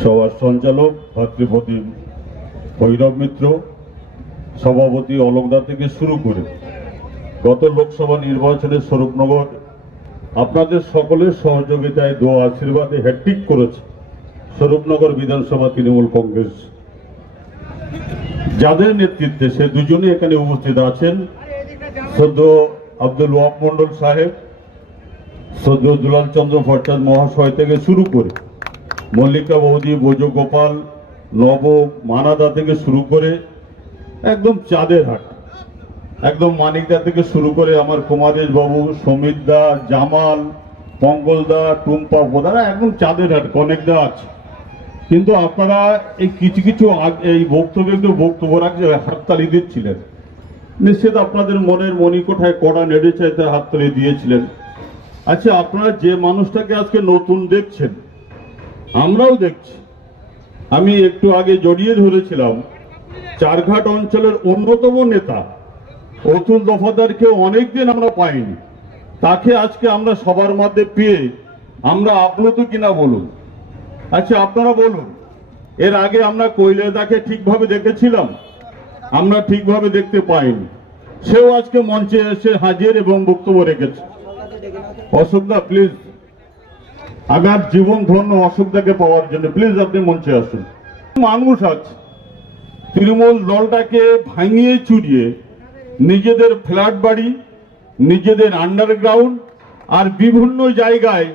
সভার সঞ্চালক ভাতৃপতি ভৈরব মিত্র, সভাপতি অলকদা থেকে শুরু করে গত লোকসভা নির্বাচনে স্বরূপনগর আপনাদের সকলের সহযোগিতায় দোয়া আশীর্বাদে হ্যাট্রিক করেছে স্বরূপনগর বিধানসভা তৃণমূল কংগ্রেস, যাদের নেতৃত্বে সে দুজনই এখানে উপস্থিত আছেন। সদ্য আব্দুল ওয়াব মন্ডল সাহেব, সদ্য দুলাল চন্দ্র ভট্টাচার্য মহাশয় থেকে শুরু করে মল্লিকা বৌদি, বোজগোপাল, নব, মানাদা থেকে শুরু করে একদম চাঁদের হাট, একদম মানিকদা থেকে শুরু করে আমার কুমারেশ বাবু, সমিত দা, জামাল, পঙ্গলদা, টুম্পা বোদারা একদম চাঁদের হাট কনেকদা আছে। কিন্তু আপনারা এই কিছু কিছু এই বক্তব্য রাখছে হাততালি দিচ্ছিলেন, নিশ্চিত আপনাদের মনের মণিকোঠায় কড়া নেড়ে চাইতে হাততালি দিয়েছিলেন। আচ্ছা, আপনারা যে মানুষটাকে আজকে নতুন দেখছেন, আমরাও দেখছি। আমি একটু আগে জড়িয়ে ধরেছিলাম চারঘাট অঞ্চলের অন্যতম নেতা অতুল দফাদারকে অনেকদিন আমরা পাইনি, তাকে আজকে আমরা সবার মধ্যে পেয়ে আমরা আপ্লুত কিনা বলুন। আচ্ছা, আপনারা বলুন, এর আগে আমরা কৈলাদাকে ঠিকভাবে দেখেছিলাম? আমরা ঠিকভাবে দেখতে পাইনি। সেও আজকে মঞ্চে এসে হাজির এবং বক্তব্য রেখেছে। অশোকদা প্লিজ, আমার জীবন ধন্য অশোকদাকে পাওয়ার জন্য প্লিজ আপনি মঞ্চে আসুন। মানুষ আছে তৃণমূল দলটাকে ভাঙিয়ে চুরিয়ে নিজেদের ফ্ল্যাট বাড়ি, নিজেদের আন্ডারগ্রাউন্ড আর বিভিন্ন জায়গায়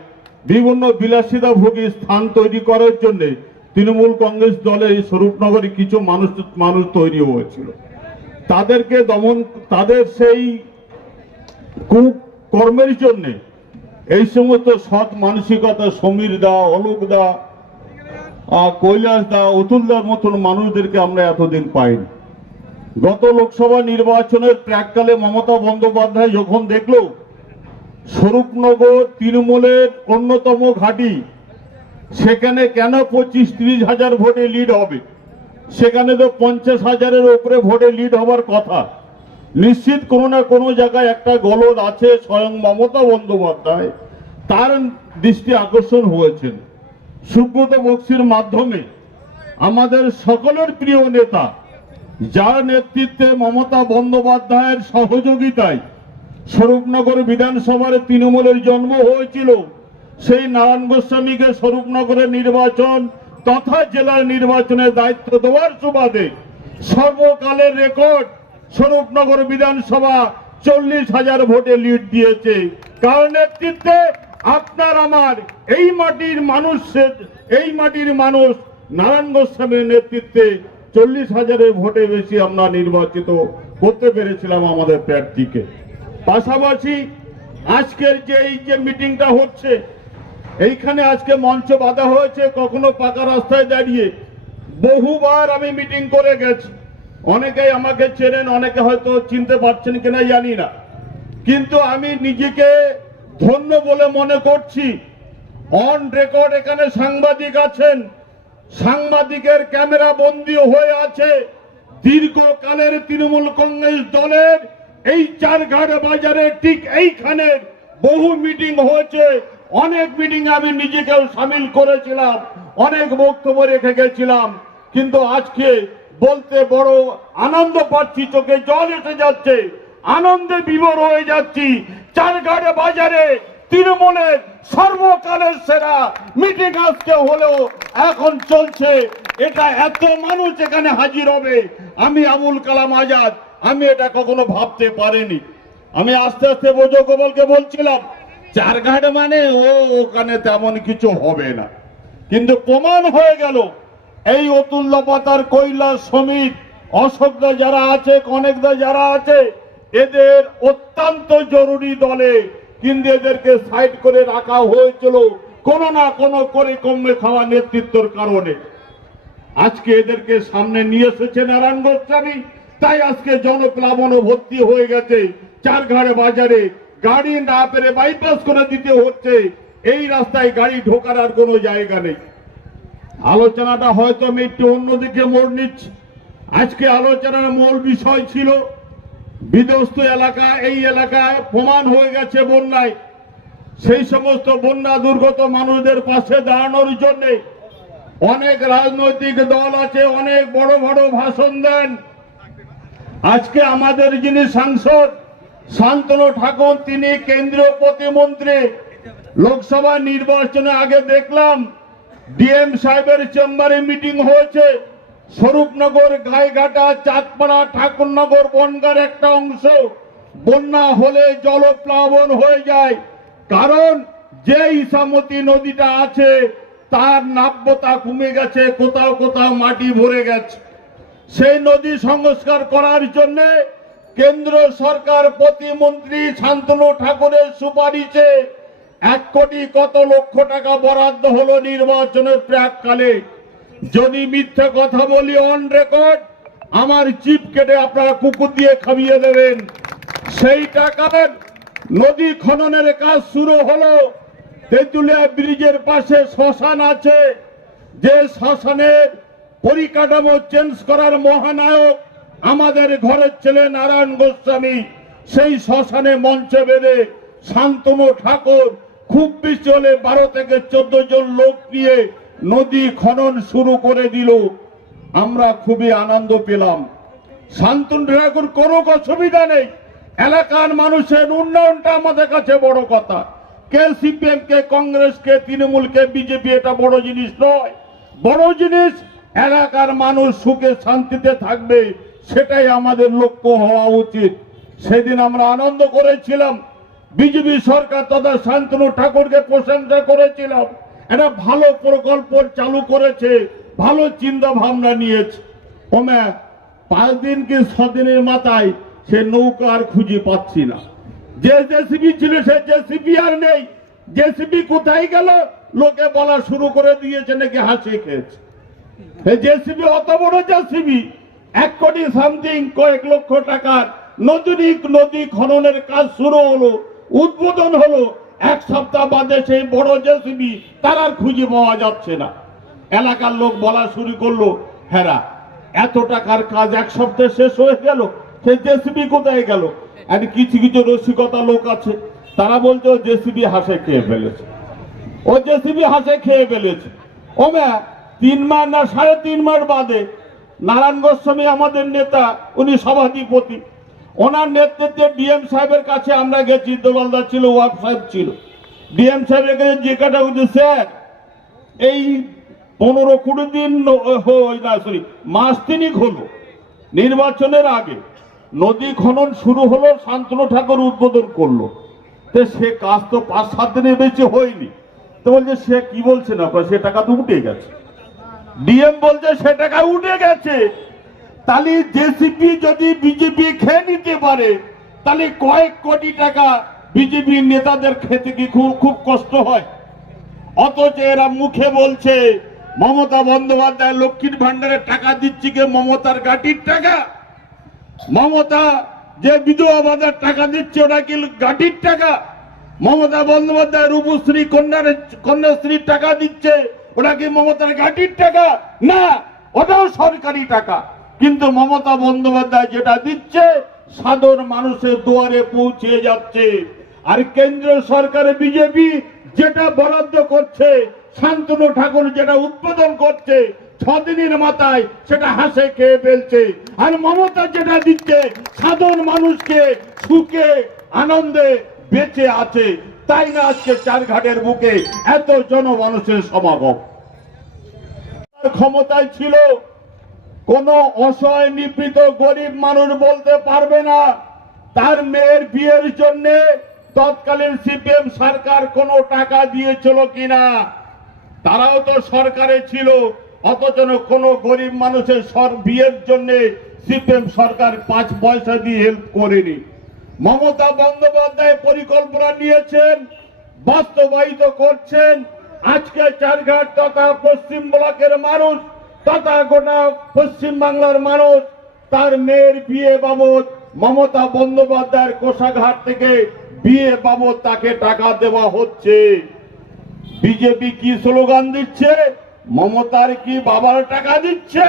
বিভিন্ন বিলাসিতা ভোগী স্থান তৈরি করার জন্য তৃণমূল কংগ্রেস দলের স্বরূপনগরে কিছু মানুষ তৈরি হয়েছিল। তাদেরকে দমন, তাদের সেই কুকর্মের জন্য এই সমস্ত সৎ মানসিকতা সমীর দা, অলোক দা, কৈলাস দা, অতুল দার মতন মানুষদেরকে আমরা এতদিন পাইনি। গত লোকসভা নির্বাচনের প্রাককালে মমতা বন্দ্যোপাধ্যায় যখন দেখল স্বরূপনগর তৃণমূলের অন্যতম ঘাঁটি, সেখানে কেন 25-30 হাজার ভোটে লিড হবে, সেখানে তো 50,000-এর উপরে ভোটে লিড হবার কথা। নিশ্চিত কোনো না কোনো জায়গায় একটা গলদ আছে। স্বয়ং মমতা বন্দ্যোপাধ্যায় তার দৃষ্টি আকর্ষণ হয়েছেন সুব্রত বক্সির মাধ্যমে। আমাদের সকলের প্রিয় নেতা, যার নেতৃত্বে মমতা বন্দ্যোপাধ্যায়ের সহযোগিতায় স্বরূপনগর বিধানসভার তৃণমূলের জন্ম হয়েছিল, সেই নারায়ণ গোস্বামীকে স্বরূপনগরের নির্বাচন তথা জেলার নির্বাচনের দায়িত্ব দেওয়ার সুবাদে সর্বকালের রেকর্ড স্বরূপনগর বিধানসভা 40,000 ভোটে লিড দিয়েছে। কার নেতৃত্বে? আপনার আমার এই মাটির মানুষ নারায়ণ গোস্বামীর নেতৃত্বে 40,000-এর ভোটে বেশি আমরা নির্বাচিত করতে পেরেছিলাম আমাদের প্রার্থীকে। পাশাপাশি আজকের এই যে মিটিংটা হচ্ছে, এইখানে আজকে মঞ্চ বাঁধা হয়েছে কখনো পাকা রাস্তায় দাঁড়িয়ে। বহুবার আমি মিটিং করে গেছি, অনেকেই আমাকে চেনেন, অনেকে হয়তো চিনতে পারছেন কিনা জানি না, কিন্তু আমি নিজেকে ধন্য বলে মনে করছি। অন রেকর্ড এখানে সাংবাদিক আছেন, সাংবাদিকের ক্যামেরা বন্দী হয়ে আছে। দীর্ঘকালের তৃণমূল কংগ্রেস দলের এই চারঘাট বাজারে ঠিক এইখানে বহু মিটিং হয়েছে। অনেক মিটিং আমি নিজেকেও সামিল করেছিলাম, অনেক বক্তব্য রেখে গেছিলাম। কিন্তু আজকে বলতে বড় আনন্দ পাচ্ছি, চোখে জল এসে যাচ্ছে, আনন্দে বিভোর হয়ে যাচ্ছি। চারঘাট বাজারে তৃণমূলের সর্বকালের সেরা মিটিং আজকে হলেও এখন চলছে। এটা এত মানুষ এখানে হাজির হবে, আমি আবুল কালাম আজাদ আমি এটা কখনো ভাবতে পারিনি। আমি আস্তে আস্তে বোজগোপালকে বলছিলাম চারঘাট মানে ওখানে তেমন কিছু হবে না, কিন্তু প্রমাণ হয়ে গেল এই অতুল দফাদার, কৈলাস, সমিত, অশোকদা যারা আছে, কনেকদা যারা আছে, এদের অত্যন্ত জরুরি দলে, কিন্তু এদেরকে সাইড করে রাখা হয়েছিল কোনো না কোনো করে কমে খাওয়া নেতৃত্বের কারণে। আজকে এদেরকে সামনে নিয়ে এসেছে নারায়ণ গোস্বামী, তাই আজকে জনপ্লাবন ভর্তি হয়ে গেছে চারঘাট বাজারে। গাড়ি না পেরে বাইপাস করে দিতে হচ্ছে, এই রাস্তায় গাড়ি ঢোকার আর কোনো জায়গা নেই। আলোচনাটা হয়তো আমি একটু অন্যদিকে মোড় নিচ্ছি। আজকে আলোচনার মূল বিষয় ছিল বিধ্বস্ত এলাকা, এই এলাকায় প্রমাণ হয়ে গেছে বন্যায়, সেই সমস্ত বন্যা দুর্গত মানুষদের পাশে দাঁড়ানোর জন্য অনেক রাজনৈতিক দল আছে, অনেক বড় বড় ভাষণ দেন। আজকে আমাদের যিনি সাংসদ শান্তনু ঠাকুর, তিনি কেন্দ্রীয় প্রতিমন্ত্রী। লোকসভা নির্বাচনে আগে দেখলাম ডিএম সাহেবের চেম্বারে মিটিং হয়েছে। স্বরূপনগর, গাইঘাটা, চাঁদপাড়া, ঠাকুরনগর, বনগার একটা অংশ বন্যা হলে জলপ্লাবন হয়ে যায়, কারণ যে ইসামতি নদীটা আছে তার নাব্যতা কমে গেছে, কোথাও কোথাও মাটি ভরে গেছে। সেই নদী সংস্কার করার জন্য কেন্দ্র সরকার প্রতিমন্ত্রী শান্তনু ঠাকুরের সুপারিশে 1 কোটি কত লক্ষ টাকা বরাদ্দ হলো নির্বাচনের প্রাককালে। যদি মিথ্যে কথা বলি অন রেকর্ড, আমার জিপ কেটে আপনারা কুকুর দিয়ে খাইয়ে দেবেন। সেই টাকার নদী খননের কাজ শুরু হলো। তেঁতুলিয়া ব্রিজের পাশে শ্মশান আছে, যে শ্মশানের পরিকাঠামো চেঞ্জ করার মহানায়ক আমাদের ঘরের ছেলে নারায়ণ গোস্বামী। সেই শ্মশানে মঞ্চে বেঁধে শান্তনু ঠাকুর খুব বেশি হলে 12 থেকে 14 জন লোক নিয়ে নদী খনন শুরু করে দিল। আমরা খুবই আনন্দ পেলাম। শান্তনু ঠাকুর কোনো অসুবিধা নেই, এলাকার মানুষের উন্নয়নটা আমাদের কাছে বড় কথা। কে সিপিএম, কে কংগ্রেস, কে তৃণমূল, কে বিজেপি, এটা বড় জিনিস নয়। বড় জিনিস এলাকার মানুষ সুখে শান্তিতে থাকবে, সেটাই আমাদের লক্ষ্য হওয়া উচিত। সেদিন আমরা আনন্দ করেছিলাম, বিজেপি সরকার তথা শান্তনু ঠাকুরকে প্রশংসা করেছিলাম। একটা ভালো প্রকল্প চালু করেছে, ভালো চিন্তা ভাবনা নিয়েছে। ওমে 5 দিন কি 6 দিনের মাথায় সে নৌকা আর খুঁজে পাচ্ছি না। যে জেসিবি ছিল সে জেসিবি আর নেই। জেসিবি কোথায় গেল? লোকে বলা শুরু করে দিয়েছে নাকি হাসি খেয়েছে। জেসিবি অত বড় জেসিবি 1 কোটি সামথিং, কয়েক লক্ষ টাকার নদী খননের কাজ শুরু হলো, উদ্বোধন হলো। 1 সপ্তাহ বাদে সেই বড় জেসিবি তার আর খুঁজে পাওয়া যাচ্ছে না। এলাকার লোক বলা শুরু করলো, হেরা এত টাকার কাজ 1 সপ্তাহে শেষ হয়ে গেল, সেই জেসিবি কোথায় গেল? আর কিছু কিছু রসিকতা লোক আছে, তারা বলছে ও জেসিবি হাসে খেয়ে ফেলেছে, ও জেসিবি হাসে খেয়ে ফেলেছে। ওমা 3 মাস না 3.5 মাস বাদে নারায়ণ গোস্বামী আমাদের নেতা, উনি সভাধিপতি, ওনার নেতৃত্বে ডিএম সাহেবের কাছে আমরা গেছি। দোলালদা ছিল, ওয়াক সাহেব ছিল। ডিএম সাহেবের কাছে জিজ্ঞাসা করছি, স্যার এই 15-20 দিন মাস 3 হলো নির্বাচনের আগে নদী খনন শুরু হলো, শান্তনু ঠাকুর উদ্বোধন করলো, তো সে কাজ তো 5-7 দিনের বেশি হয়নি। তো বলছে সে কি বলছে না, সে টাকা তো উঠে গেছে। ডিএম বলছে সে টাকা উঠে গেছে। তাহলে জেসিপি যদি বিজেপি খেয়ে নিতে পারে, তাহলে কয়েক কোটি টাকা বিজেপি নেতাদের খেতে কি খুব কষ্ট হয়? অথচ এরা মুখে বলছে মমতা বন্দ্যোপাধ্যায় লক্ষ্মীর ভান্ডারের টাকা দিচ্ছে, কে মমতার গাটির টাকা। মমতা যে বিধবা ভাতার টাকা দিচ্ছে ওটা কি গাটির টাকা? মমতা বন্দ্যোপাধ্যায় রূপশ্রী কন্যাশ্রীর টাকা দিচ্ছে, ওটা কি মমতার গাটির টাকা? না, ওটাও সরকারি টাকা। কিন্তু মমতা বন্দ্যোপাধ্যায় যেটা দিচ্ছে সাধারণ মানুষের দুয়ারে পৌঁছে যাচ্ছে। আর কেন্দ্রীয় সরকারের বিজেপি যেটা বরাদ্দ করছে, শান্তনু ঠাকুর যেটা উদ্বোধন করছে, 6 দিনের মাথায় সেটা হাসে খেয়ে ফেলছে। আর মমতা যেটা দিচ্ছে সাধারণ মানুষকে সুখে আনন্দে বেঁচে আছে। তাই না আজকে চারঘাটের বুকে এত জনমানুষের সমাগম। ক্ষমতায় ছিল, কোন অসহায় নিপীড়িত গরিব মানুষ বলতে পারবে না তার মেয়ের বিয়ের জন্য তৎকালীন সিপিএম সরকার কোনো টাকা দিয়েছিল কিনা। তারাও তো সরকারে ছিল, অথচ কোন গরিব মানুষের বিয়ের জন্য সিপিএম সরকার 5 পয়সা দিয়ে হেল্প করেনি। মমতা বন্দ্যোপাধ্যায় পরিকল্পনা নিয়েছেন, বাস্তবায়িত করছেন। আজকে চারঘাট তথা পশ্চিম ব্লকের মানুষ তথা গোটা পশ্চিম বাংলার মানুষ তার মেয়ের বিয়ে বাবদ মমতা বন্দ্যোপাধ্যায়ের কোষাগার থেকে বিয়ে বাবদ তাকে টাকা দেওয়া হচ্ছে। বিজেপি কি স্লোগান দিচ্ছে? মমতার কি বাবার টাকা দিচ্ছে?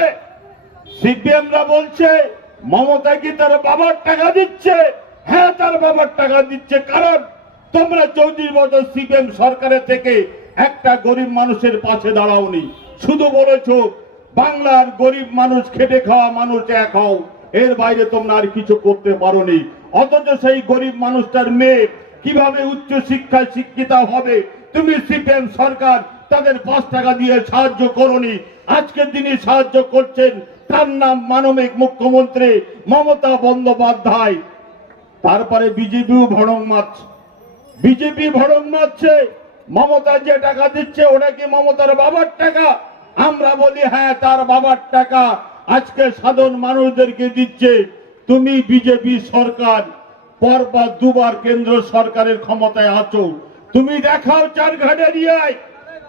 সিপিএমরা বলছে মমতা কি তার বাবার টাকা দিচ্ছে? হ্যাঁ, তার বাবার টাকা দিচ্ছে। কারণ তোমরা 34 বছর সিপিএম সরকারের থেকে একটা গরিব মানুষের পাশে দাঁড়াওনি। শুধু বলেছো বাংলার গরিব মানুষ, খেটে খাওয়া মানুষ এক হও, এর বাইরে তোমরা আর কিছু করতে পারোনি। অথচ সেই গরিব মানুষটার মেয়ে কিভাবে উচ্চ শিক্ষায় শিক্ষিত হবে তুমি সিপিএম সরকার তাদের 5 টাকা দিয়ে সাহায্য করোনি। আজকের দিনে সাহায্য করছেন, তার নাম মানবিক মুখ্যমন্ত্রী মমতা বন্দ্যোপাধ্যায়। তারপরে বিজেপিও ভড়ং মারছে, বিজেপি ভড়ং মারছে। মমতা যে টাকা দিচ্ছে ওটা কি মমতার বাবার টাকা? আমরা বলি হ্যাঁ তার বাবার টাকা, আজকে সাধারণ মানুষদেরকে দিচ্ছে। তুমি বিজেপি সরকার পরপর 2বার কেন্দ্র সরকারের ক্ষমতায় আছো, তুমি দেখাও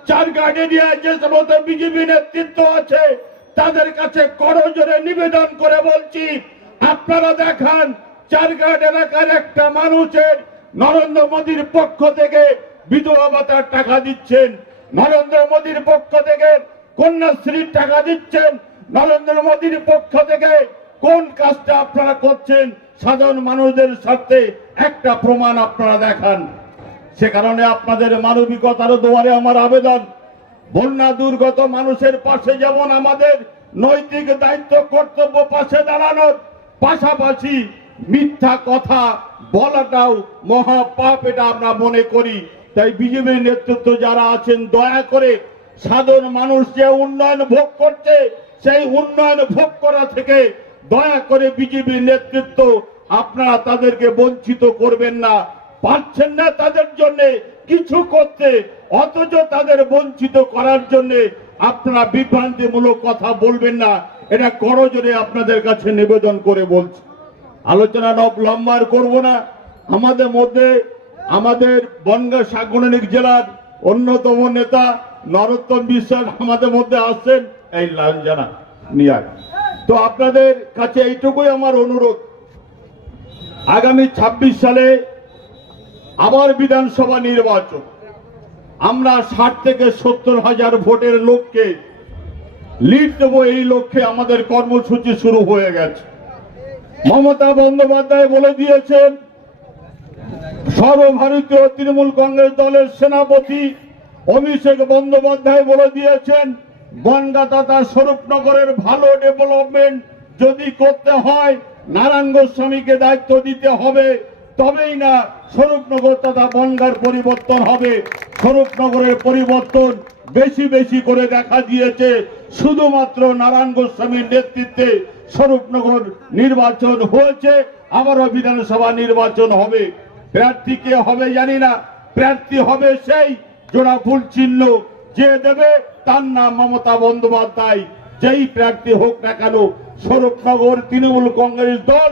চারঘাটেরিয়ায় যে সমস্ত বিজেপি নেতৃত্ব আছে তাদের কাছে করজোরে নিবেদন করে বলছি, আপনারা দেখান চারঘাট এলাকার একটা মানুষের নরেন্দ্র মোদীর পক্ষ থেকে বিধবা ভাতার টাকা দিচ্ছেন, নরেন্দ্র মোদীর পক্ষ থেকে কন্যাশ্রীর টাকা দিচ্ছেন, নরেন্দ্র মোদীর পক্ষ থেকে কোন কাজটা আপনারা করছেন সাধারণ মানুষদের স্বার্থে একটা প্রমাণ আপনারা দেখান। সে কারণে আপনাদের মানবিকতার দুয়ারে আমার আবেদন, বন্যা দুর্গত মানুষের পাশে যেমন আমাদের নৈতিক দায়িত্ব কর্তব্য পাশে দাঁড়ানোর, পাশাপাশি মিথ্যা কথা বলাটাও মহাপাপ, এটা আমরা মনে করি। তাই বিজেপির নেতৃত্ব যারা আছেন দয়া করে সাধারণ মানুষ যে উন্নয়ন ভোগ করছে সেই উন্নয়ন ভোগ করা থেকে দয়া করে বিজেপির নেতৃত্ব আপনারা তাদেরকে বঞ্চিত করবেন না। পারছেন না তাদের জন্য কিছু করতে, অথচ তাদের বঞ্চিত করার জন্য আপনারা বিভ্রান্তিমূলক কথা বলবেন না, এটা করজোরে আপনাদের কাছে নিবেদন করে বলছি। আলোচনা লম্বা করব না। আমাদের মধ্যে আমাদের বনগাঁ সাংগঠনিক জেলার অন্যতম নেতা নরোত্তম বিশ্বাস আমাদের মধ্যে আসছেন, এই লাঞ্জানা নিয়ে। তো আপনাদের কাছে এইটুকুই আমার অনুরোধ, আগামী 26 সালে আবার বিধানসভা নির্বাচন, আমরা 60 থেকে 70 হাজার ভোটের লোককে লিড দেবো, এই লক্ষ্যে আমাদের কর্মসূচি শুরু হয়ে গেছে। মমতা বন্দ্যোপাধ্যায় বলে দিয়েছেন, সর্বভারতীয় তৃণমূল কংগ্রেস দলের সেনাপতি অভিষেক বন্দ্যোপাধ্যায় বলে দিয়েছেন, বনগাঁ তথা স্বরূপনগরের ভালো ডেভেলপমেন্ট যদি করতে হয় নারায়ণ গোস্বামীকে দায়িত্ব দিতে হবে, তবেই না স্বরূপনগর তথা বনগাঁর পরিবর্তন হবে। স্বরূপনগরের পরিবর্তন বেশি বেশি করে দেখা দিয়েছে শুধুমাত্র নারায়ণ গোস্বামীর নেতৃত্বে। স্বরূপনগর নির্বাচন হয়েছে, আবারও বিধানসভা নির্বাচন হবে। প্রার্থী কে হবে জানি না, প্রার্থী হবে সেই জোড়া ফুল চিহ্ন যে দেবে তার নাম মমতা বন্দ্যোপাধ্যায়। যেই প্রার্থী হোক না কেন, স্বরূপনগর তৃণমূল কংগ্রেস দল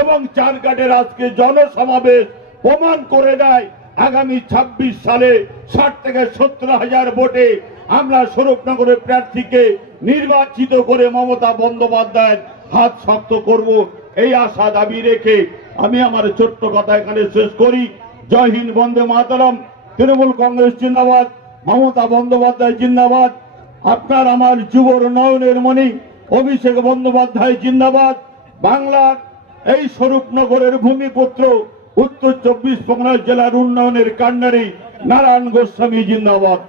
এবং চারঘাটের আজকে জনসমাবেশ প্রমাণ করে দেয়, আগামী 26 সালে 60 থেকে 70 হাজার ভোটে আমরা স্বরূপনগরের প্রার্থীকে নির্বাচিত করে মমতা বন্দ্যোপাধ্যায়ের হাত শক্ত করব, এই আশা দাবি রেখে আমি আমার ছোট্ট কথা এখানে শেষ করি। জয় হিন্দ, বন্দে মাতরম, তৃণমূল কংগ্রেস জিন্দাবাদ, মমতা বন্দ্যোপাধ্যায় জিন্দাবাদ। আপনার আমার যুবর নয়নের মণি অভিষেক বন্দ্যোপাধ্যায় জিন্দাবাদ। বাংলার এই স্বরূপনগরের ভূমিপুত্র উত্তর 24 পরগনা জেলার উন্নয়নের কান্ডারি নারায়ণ গোস্বামী জিন্দাবাদ।